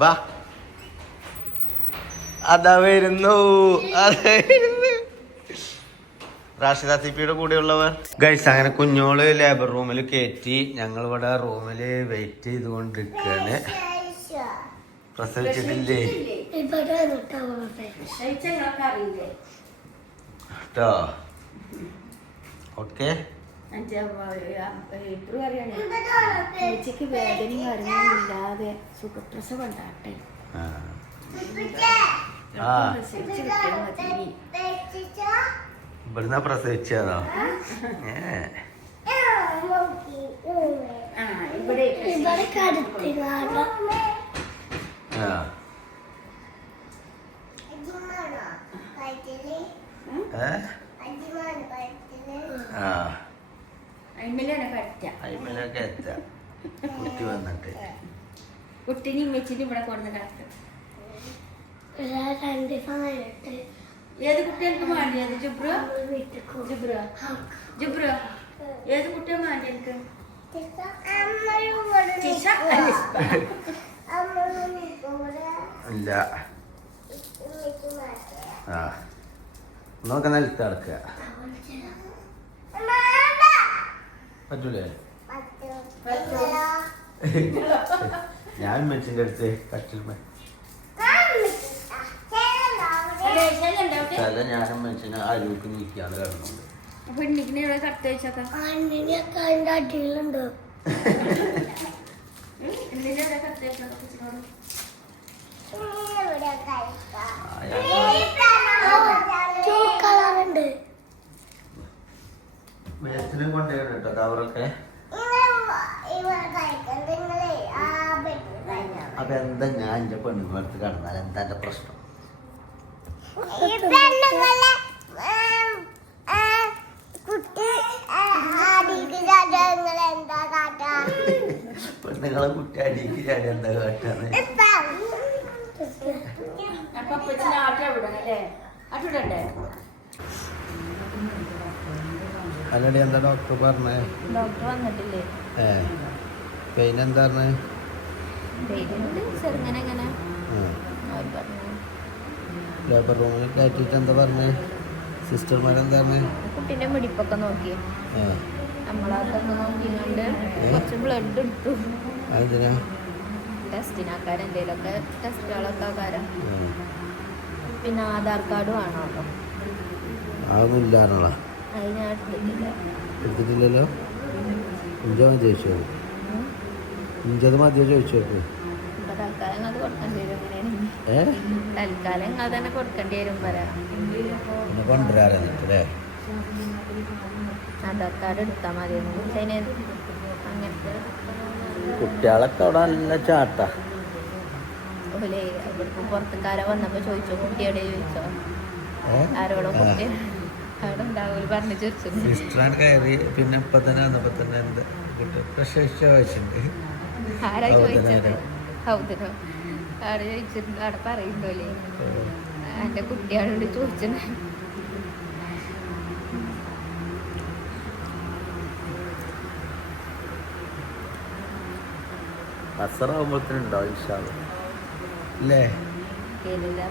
വാ അതാ വരുന്നു റാഷിദ സിപ്പിയുടെ കൂടെയുള്ളവർ ഗൈസ്. അങ്ങനെ കുഞ്ഞോള് ലേബർ റൂമിൽ കയറ്റി. ഞങ്ങൾ ഇവിടെ റൂമില് വെയിറ്റ് ചെയ്തുകൊണ്ടിരിക്കുകയാണ്. പ്രസവിച്ചിട്ടില്ലേ കേട്ടോ? ഓക്കെ. ചേച്ചിക്ക് വേദനയും കാര്യങ്ങളും ഇല്ലാതെ സുഖപ്രസവം ഉണ്ടാകട്ടെ. ഇവിടുന്ന പ്രസവിച്ചതോ? കുട്ടി വന്നിട്ട് കുട്ടിനെ ഇമ്മച്ചിട്ട് ഇവിടെ കൊണ്ടുവന്നിട്ട് ഏത് കുട്ടികൾക്ക് മാണ്ടിയത്? ജുബ്ര ജുബ്ര ജുബ്ര ഏത് കുട്ടിയാ മാണ്ടി എനിക്ക്? ഇല്ല. ആ നോക്ക നിലത്ത് കിടക്കുക പറ്റൂലേ? ഞാൻ മെച്ചിൻ്റെ അടുത്ത് കട്ടിൽ ചില ഞാനും മെച്ചിനെ അരുവിക്ക് നീക്കിയാണ് കിടന്നുണ്ട്. അടിയിലുണ്ട്. വേസ്റ്റിനെ കൊണ്ടുപോയി കേട്ടോ കവറൊക്കെ. അപ്പൊ എന്താ ഞാൻ എന്റെ പെണ്ണുങ്ങളടുത്ത് കിടന്നാൽ എന്താ എന്റെ പ്രശ്നം? പെണ്ണുങ്ങളെ കുട്ടി അടിക്ക് ചാടി എന്താ കാട്ടാന്ന്? അല്ലടി എന്താ ഡോക്ടർ പറഞ്ഞേ? ഡോക്ടർ വന്നിട്ടില്ലേ? പെയിൻ എന്താ പറഞ്ഞേ? ലേബർ റൂമിൽ കയറ്റിട്ട് എന്താ പറഞ്ഞേ? സിസ്റ്റർമാരെന്താ പറഞ്ഞേ? കുട്ടീന്റെ മിടിപ്പൊക്കെ നോക്കി നമ്മളതൊക്കെ നോക്കിക്കൊണ്ട് കുറച്ച് ബ്ലഡ് എടുത്തു. അതിനാ ടെസ്റ്റിനാക്കാരം എന്തെങ്കിലുമൊക്കെ ടെസ്റ്റുകളൊക്കെ ആക്കാരം. പിന്നെ ആധാർ കാർഡ് വേണമല്ലോ. അതൊന്നും ഇല്ലാണല്ലോ. അത് ഞാൻ എടുത്തിട്ടില്ലല്ലോ. ഇഞ്ചത് ചോദിച്ചോ? ഇഞ്ചത് മതിയോ ചോദിച്ചു നോക്ക്. തൽക്കാലം അത് കൊടുക്കേണ്ടി വരും. എങ്ങനെയാണ് തൽക്കാലം അത് തന്നെ കൊടുക്കേണ്ടി വരും. പറയാം കൊണ്ടുവരാറല്ലേ? ആധാർ കാർഡ് എടുത്താൽ മതി. അങ്ങനത്തെ കുട്ടികളൊക്കെ അവിടെ നല്ല ചാട്ട. ഓലെ അവർക്ക് പുറത്തുകാരെ വന്നപ്പോ ചോദിച്ചോ കുട്ടിയോടെ ചോദിച്ചോ? ആരോടോ കുട്ടി അവിടെ ഉണ്ടാവും പറഞ്ഞു ചോദിച്ചു. കയറി പിന്നെ ഇപ്പൊ തന്നെ വന്നപ്പോ തന്നെ എന്താ പ്രശംസിച്ചിട്ടുണ്ട്. ആരാ ചോദിച്ചത്? ഹൗദിനോ? ആടെ ചോദിച്ചിട്ടുണ്ട്. അവിടെ പറയുമ്പോലേ എന്റെ കുട്ടിയോട് ചോദിച്ചത്. അസറാവുമ്പോഴത്തേനുണ്ടാവും അല്ലേ?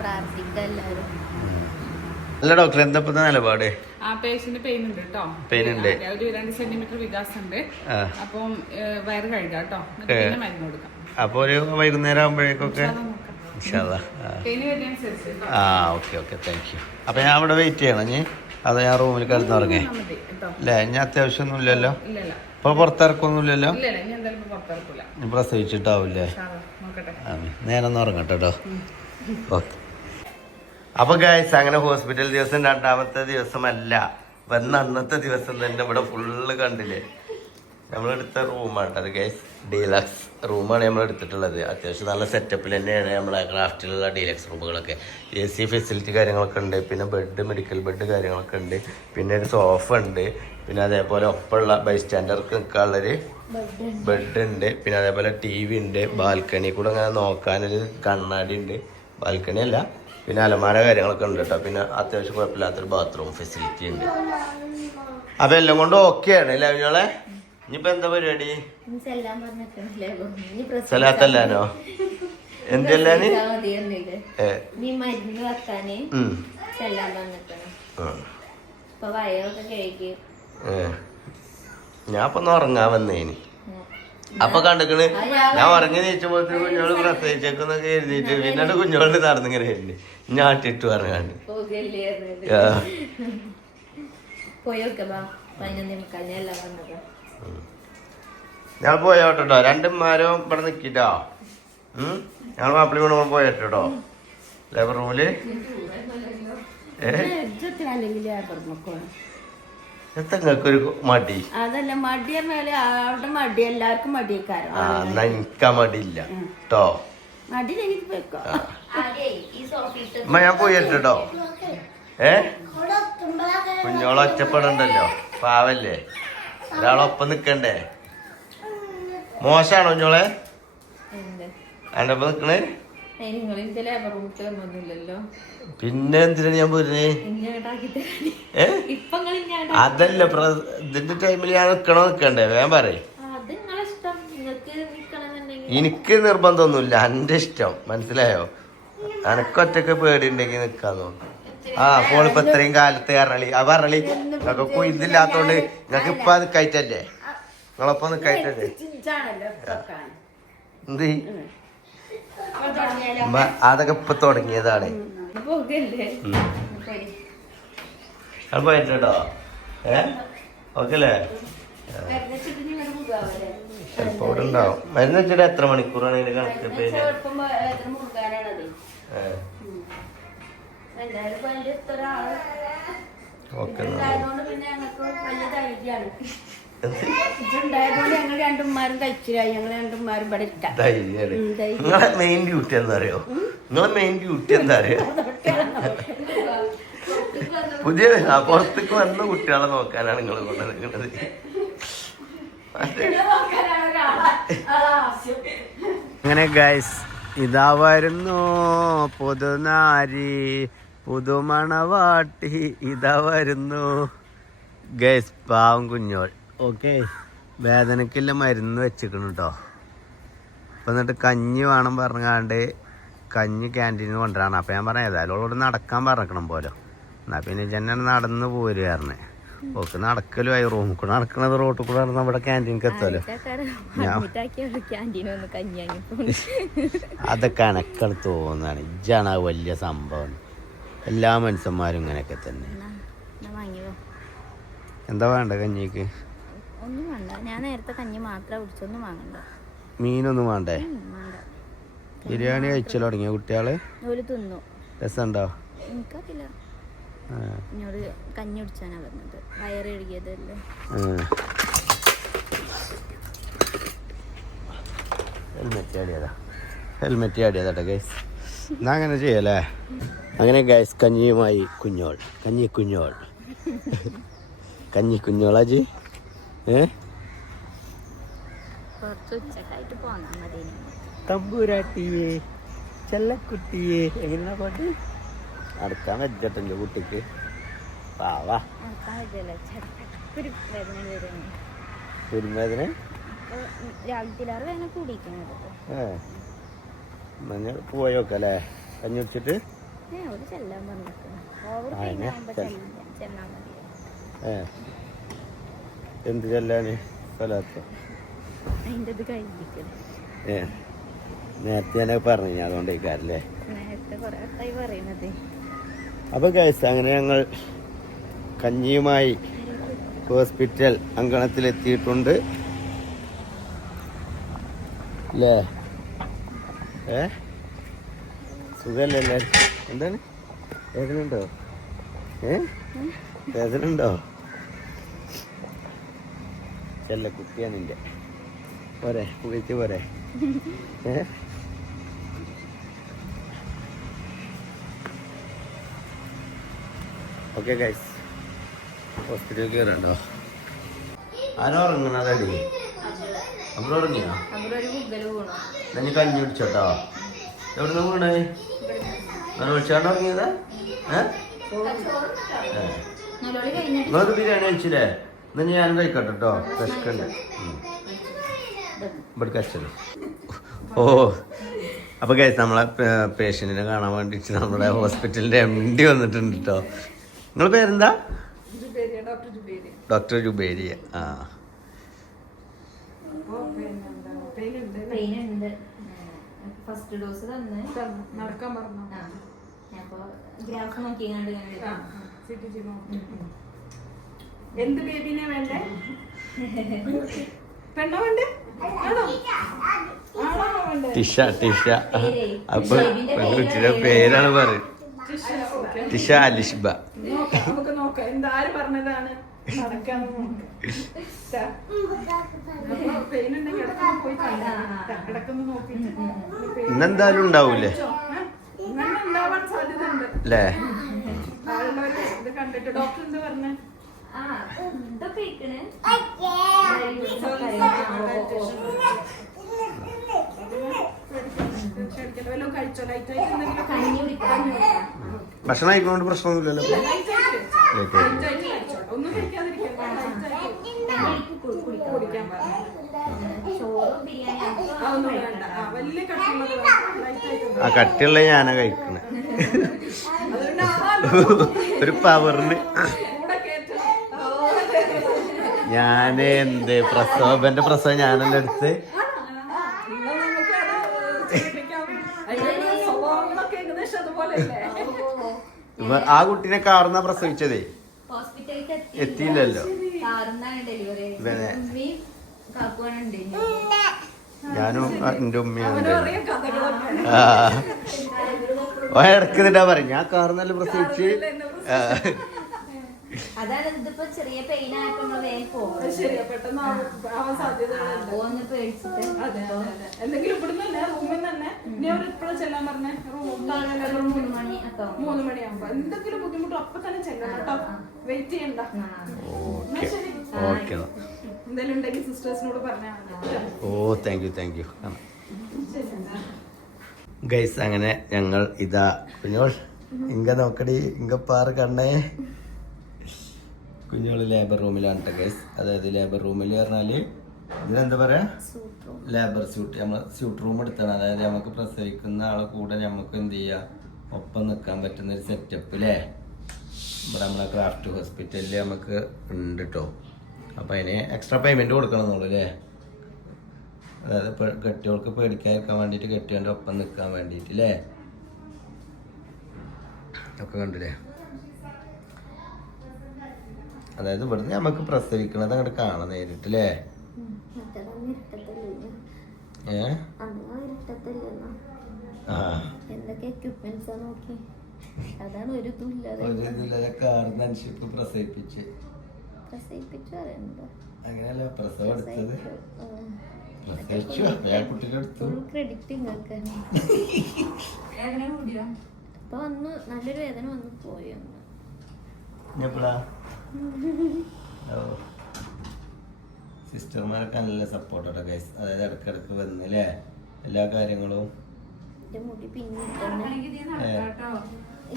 പ്രാർത്ഥിക്കെല്ലാരും. അല്ല ഡോക്ടർ എന്താ നിലപാട്? പേഷ്യന്റ് പെയിൻ ഉണ്ട് കേട്ടോ. പെയിൻ ഉണ്ട്. ഒരു 2 സെന്റിമീറ്റർ വികാസം ഉണ്ട്. അപ്പം വയറ് കഴുകാം കേട്ടോ. പിന്നെ മരുന്ന് കൊടുക്കാം. അപ്പൊ ഒരു വൈകുന്നേരം ആകുമ്പോഴേക്കൊക്കെ ഓക്കെ ഓക്കെ താങ്ക് യു. അപ്പൊ ഞാൻ അവിടെ വെയിറ്റ് ചെയ്യണം ഇനി? അതോ ഞാൻ റൂമിൽ കിടന്നുറങ്ങേ? അല്ലേ ഞാൻ അത്യാവശ്യമൊന്നും ഇല്ലല്ലോ? ഇപ്പൊ പുറത്തിറക്കൊന്നുമില്ലല്ലോ? പ്രസവിച്ചിട്ടാവൂല്ലേ? നേരൊന്നും ഉറങ്ങട്ടെ കേട്ടോ. ഓക്കെ. അപ്പൊ ഗൈസ് അങ്ങനെ ഹോസ്പിറ്റൽ ദിവസം രണ്ടാമത്തെ ദിവസമല്ല, വന്ന അന്നത്തെ ദിവസം തന്നെ ഇവിടെ ഫുള്ള് കണ്ടില്ലേ. നമ്മളെടുത്ത റൂമാണ് അത് ഗൈസ്. ഡീലക്സ് റൂമാണ് നമ്മൾ എടുത്തിട്ടുള്ളത്. അത്യാവശ്യം നല്ല സെറ്റപ്പിൽ തന്നെയാണ് നമ്മളെ ക്രാഫ്റ്റിലുള്ള ഡീലക്സ് റൂമുകളൊക്കെ. AC ഫെസിലിറ്റി കാര്യങ്ങളൊക്കെ ഉണ്ട്. പിന്നെ ബെഡ്, മെഡിക്കൽ ബെഡ് കാര്യങ്ങളൊക്കെ ഉണ്ട്. പിന്നെ ഒരു സോഫ ഉണ്ട്. പിന്നെ അതേപോലെ ഒപ്പമുള്ള ബൈസ്റ്റാൻഡർക്ക് നിൽക്കാനുള്ളൊരു ബെഡ് ഉണ്ട്. പിന്നെ അതേപോലെ TV ഉണ്ട്. ബാൽക്കണി കൂടെ അങ്ങനെ നോക്കാനൊരു കണ്ണാടി ഉണ്ട്. ബാൽക്കണി അല്ല, പിന്നെ അലമാര കാര്യങ്ങളൊക്കെ ഉണ്ട് കേട്ടോ. പിന്നെ അത്യാവശ്യം കുഴപ്പമില്ലാത്തൊരു ബാത്റൂം ഫെസിലിറ്റി ഉണ്ട്. അപ്പം എല്ലാം കൊണ്ട് ഓക്കെയാണ് അല്ലേ കുഞ്ഞോളെ? ഇനിയിപ്പോൾ എന്താ പരിപാടി? സലാത്തല്ലാനോ? എന്തെല്ലാം നീ മരുന്ന് വെക്കാന് ചെല്ലാൻ വന്നിക്കണം. ഇപ്പൊ വയറൊക്കെ കഴുകി ഞാൻ ഇപ്പൊ ഉറങ്ങാൻ വന്നേനി. അപ്പൊ കണ്ടിക്കണ് ഞാൻ ഉറങ്ങി നീച്ചപ്പോഴത്തെ കുഞ്ഞോള് പ്രത്യേകിച്ചൊക്കെ എഴുതിയിട്ട് പിന്നീട് കുഞ്ഞോള് നടന്നിങ്ങനെ എഴുതി ഞാട്ടിട്ട് പറഞ്ഞാണ്ട് ഞാൻ പോയോട്ടോ. രണ്ടുമാരും ഇവിടെ നിക്കിട്ടോ. ഞങ്ങൾ മാപ്പിളി വീണ് പോയിട്ടോ ലേബർ റൂമില്. എത്തങ്ങൾക്കൊരു മടി. അതല്ല മടി പറഞ്ഞാല് അവിടെ മടി എല്ലാവർക്കും മടിയേക്കാരോ. എന്നാ എനിക്കാ മടിയില്ല കേട്ടോ. മടി എനിക്ക് വെക്കോ. ഞാൻ പോയിട്ടോ. കുഞ്ഞോളെ ഒറ്റപ്പെടണ്ടല്ലോ, പാവല്ലേ, ഒരാളൊപ്പം നിക്കണ്ടേ. മോശാണോ കുഞ്ഞോളെ അതിന്റെ ഒപ്പം നിക്കണേ? പിന്നെ എന്തിനാണ് ഞാൻ പോരുന്നേ? അതല്ല ഇതിന്റെ ടൈമിൽ ഞാൻ നിക്കണ്ടേ? വേഗം പറയേ. എനിക്ക് നിർബന്ധമൊന്നുമില്ല, എന്റെ ഇഷ്ടം. മനസ്സിലായോ? എനക്കൊറ്റക്ക് പേടിയുണ്ടെങ്കിൽ നിക്കാന്ന് തോന്നുന്നു. പോളിപ്പോ ഇത്രയും കാലത്ത് പറഞ്ഞളി നിങ്ങൾക്ക് ഇതില്ലാത്തോണ്ട് നിങ്ങൾക്ക് ഇപ്പൊ നിക്കായിട്ടല്ലേ, നിങ്ങളൊപ്പം നിക്കായിട്ടല്ലേ. എന്ത് അതൊക്കെ ഇപ്പൊ തുടങ്ങിയതാണ്. അത് പോയിട്ടോ. ഓക്കെ അല്ലേ? ചിലപ്പോ ഇവിടെ ഉണ്ടാവും. മരുന്ന് വെച്ചിട്ട് എത്ര മണിക്കൂറാണ് ഇതിന്റെ കണക്ക്? ഓക്കെ നിങ്ങളെ മെയിൻ ഡ്യൂട്ടി എന്താ അറിയോ? പുതിയ പുറത്തേക്ക് വന്ന കുട്ടികളെ നോക്കാനാണ് നിങ്ങൾ കൊണ്ടുവന്നിരിക്കുന്നത്. അങ്ങനെ ഗൈസ് ഇതാ വരുന്നു പുതുനാരി പുതുമണവാട്ടി. ഇതാ വരുന്നു ഗൈസ് പാവം കുഞ്ഞോൾ. ഓക്കെ, വേദനക്കുള്ള മരുന്ന് വെച്ചിക്കണം കേട്ടോ. അപ്പം എന്നിട്ട് കഞ്ഞി വേണം പറഞ്ഞാണ്ട് കഞ്ഞി ക്യാൻറ്റീനിൽ കൊണ്ടുവരാണ്. അപ്പം ഞാൻ പറഞ്ഞ ഏതായാലും അവളോട് നടക്കാൻ പറഞ്ഞിക്കണം പോലെ. എന്നാൽ പിന്നെ ജനാണ് നടന്ന് പോരുകാരനെ. ഓക്കെ നടക്കലുമായി റൂമിൽ കൂടെ നടക്കണത് റോട്ടിൽ കൂടെ നടന്ന് നമ്മുടെ ക്യാൻറ്റീനിക്ക് എത്തുമല്ലോ. അതൊക്കെ എനക്കത് തോന്നാണ്. ഇജാണ് വലിയ സംഭവം. എല്ലാ മനുഷ്യന്മാരും ഇങ്ങനെയൊക്കെ തന്നെ. എന്താ വേണ്ട കഞ്ഞിക്ക്? ഒന്നും വേണ്ട, ഞാൻ നേരത്തെ കഞ്ഞി മാത്രം കുടിച്ചൊന്നും വാങ്ങണ്ട. മീനൊന്നും വേണ്ടേ? ബിരിയാണി കഴിച്ചല്ലോ തുടങ്ങിയ കുട്ടികള് തിന്നു. രസമുണ്ടോ? എനിക്കറിയില്ല, എന്നോട് കഞ്ഞി കുടിച്ചാനാ പറഞ്ഞത്. വയറ് കഴുകിയതല്ലേ. Helmet ആടിയതാട്ടെ guys. എന്നാ അങ്ങനെ ചെയ്യല്ലേ. അങ്ങനെ ഗൈസ് കഞ്ഞിയുമായി കുഞ്ഞോൾ. കഞ്ഞി കുഞ്ഞോളാജി. തമ്പൂരാട്ടിയേ ചെല്ലക്കുട്ടിയേ എങ്ങനെയാ പാട്ട്? നടക്കാൻ പറ്റല്ലോ കുട്ടിക്ക്. പാവാ കുരുവേദന പോയോക്കല്ലേ കഞ്ഞി കുടിച്ചിട്ട്. എന്ത് ചെല്ലാന് സ്ഥലത്തോ? നേരത്തെ ഞാനൊക്കെ പറഞ്ഞു, അതുകൊണ്ടേക്കാരല്ലേ. അപ്പൊ ഗൈസ് അങ്ങനെ ഞങ്ങൾ കഞ്ഞിയുമായി ഹോസ്പിറ്റൽ അങ്കണത്തിലെത്തിയിട്ടുണ്ട് അല്ലേ. സുഖല്ലേ? എന്താണ് വേദനയുണ്ടോ? വേദനയുണ്ടോ? ചെല്ല കുട്ടിയാണ് നിന്റെ. പോരെ കുളിച്ച് പോരെ. ഓക്കെ ഗൈസ് ഹോസ്പിറ്റലിൽ കയറണ്ടോ? ആരോ ഉറങ്ങണതടി? അവിടെ ഉറങ്ങിയോ? ഞാൻ കഞ്ഞി കുടിച്ചോട്ടോ. എവിടുന്ന് വീണേ? അങ്ങനെ വിളിച്ചാണ്ട് ഉറങ്ങിയതാ? നിങ്ങൾക്ക് ബിരിയാണി കഴിച്ചില്ലേ? എന്നാ ഞാനും കഴിക്കട്ടെ കേട്ടോ. വിശക്കുണ്ട്. ഇവിടെ കച്ചല്. ഓ അപ്പോൾ ഗൈസ് നമ്മളെ പേഷ്യൻറ്റിനെ കാണാൻ വേണ്ടിയിട്ട് നമ്മുടെ ഹോസ്പിറ്റലിൻ്റെ MD വന്നിട്ടുണ്ട് കേട്ടോ. നിങ്ങളുടെ പേരെന്താ? ഡോക്ടർ ജുബേരി. ആ ഫസ്റ്റ് ഡോസ് തന്നെ നടക്കാൻ പറഞ്ഞു. അപ്പോൾ ഗ്രാഫ് നോക്കിയാണ്ട് എന്ത് ബേബിനെ വേണ്ടേ? പെണ്ണോ വേണ്ടേ? ടിഷ അപ്പൊ പെൺകുട്ടിയുടെ പേരാണ് പറയുന്നത്. ടിഷ അലിഷ്ബ. നമുക്ക് നോക്കാം എന്താര് പറഞ്ഞതാണ് നടക്കാൻ. ഇന്നെന്തായാലും ഉണ്ടാവൂലേ ഉണ്ടാവാൻ സാധ്യത ഉണ്ട് അല്ലേ? ഇത് കണ്ടിട്ട് ഡോക്ടർ എന്താ പറഞ്ഞേ? ഭക്ഷണം കഴിക്കുന്നോണ്ട് പ്രശ്നമൊന്നുമില്ലല്ലോ. ഒന്നും കുടിക്കാൻ ആ കട്ടിയുള്ള ഞാനാ കഴിക്കണേ. ഒരു പവറിന് ഞാന് എന്ത് പ്രസവന്റെ പ്രസവം ഞാനല്ലേ എടുത്ത്. ആ കുട്ടീനെ കാർന്ന പ്രസവിച്ചതേ, എത്തിയില്ലല്ലോ. ഞാനും എന്റെ ഉമ്മയാണ് ഇടക്കുന്നിട്ടാ പറയും ഞാൻ കാർന്നല്ല പ്രസവിച്ച്. അതാണ് ഇതിപ്പോ ചെറിയ പെയിൻ ആയപ്പോ എന്തെങ്കിലും ഇവിടുന്ന് റൂമിൽ തന്നെ ഇപ്പോഴും ചെല്ലാൻ പറഞ്ഞ 3 മണിയാകുമ്പോ എന്തെങ്കിലും ബുദ്ധിമുട്ടോ അപ്പൊ തന്നെ ചെല്ലണം കേട്ടോ. വെയിറ്റ് ചെയ്യണ്ട. എന്തെങ്കിലും ഉണ്ടെങ്കിൽ സിസ്റ്റേഴ്സിനോട് പറഞ്ഞാൽ മതി. ഓ താങ്ക് യു. ഗൈസ് അങ്ങനെ ഞങ്ങൾ ഇതാ കുഞ്ഞോൾ ഇങ്ക നോക്കടി ഇങ്കപ്പാറ് കണ്ണേ. കുഞ്ഞോള് ലേബർ റൂമിലാണ് കേട്ടോ ഗൈസ്. അതായത് ലേബർ റൂമിൽ പറഞ്ഞാല് ഇതിനെന്താ പറയാ, ലേബർ സ്യൂട്ട്. നമ്മൾ സ്യൂട്ട് റൂം എടുത്താണ്. അതായത് നമുക്ക് പ്രസവിക്കുന്ന ആളെ കൂടെ നമുക്ക് എന്ത് ചെയ്യാം, ഒപ്പം നിൽക്കാൻ പറ്റുന്ന ഒരു സെറ്റപ്പ് അല്ലേ ഇവിടെ നമ്മളെ ക്രാഫ്റ്റ് ഹോസ്പിറ്റലിൽ നമുക്ക് ഉണ്ട് കേട്ടോ. അപ്പം അതിന് എക്സ്ട്രാ പേയ്മെൻറ്റ് കൊടുക്കണമെന്നുള്ളൂ അല്ലേ. അതായത് കെട്ടിയോൾക്ക് പേടിക്കാതിരിക്കാൻ വേണ്ടിയിട്ട് കെട്ടിയോൻ്റെ ഒപ്പം നിൽക്കാൻ വേണ്ടിയിട്ട് അല്ലേ. ഒക്കെ കണ്ടില്ലേ. അതായത് ഇവിടുന്ന് നമുക്ക് പ്രസവിക്കണത് അങ്ങോട്ട് കാണാൻ നേരിട്ട് അല്ലേ. അങ്ങനെയല്ല പ്രസവം എടുത്തത്. പ്രസവിച്ചു കുട്ടികളെടുത്തു. അപ്പൊ വന്നു നല്ലൊരു വേദന വന്നു പോയി. സിസ്റ്റർമാരൊക്കെ നല്ല സപ്പോർട്ടാണ് ഗൈസ്. അതായത് ഇടക്കിടക്ക് വന്നില്ലേ എല്ലാ കാര്യങ്ങളും. മുടി പിന്നെ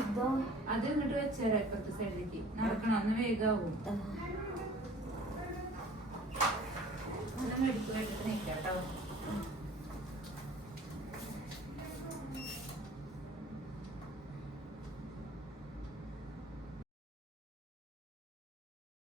ഇപ്പൊ അത് ഇങ്ങോട്ട് വെച്ചേരാ ഇപ്പത്തെ സൈഡിലേക്ക് നടക്കണം. അന്ന് വേഗാവും. അതങ്ങ് എടുത്തു നിൽക്കാട്ടോ.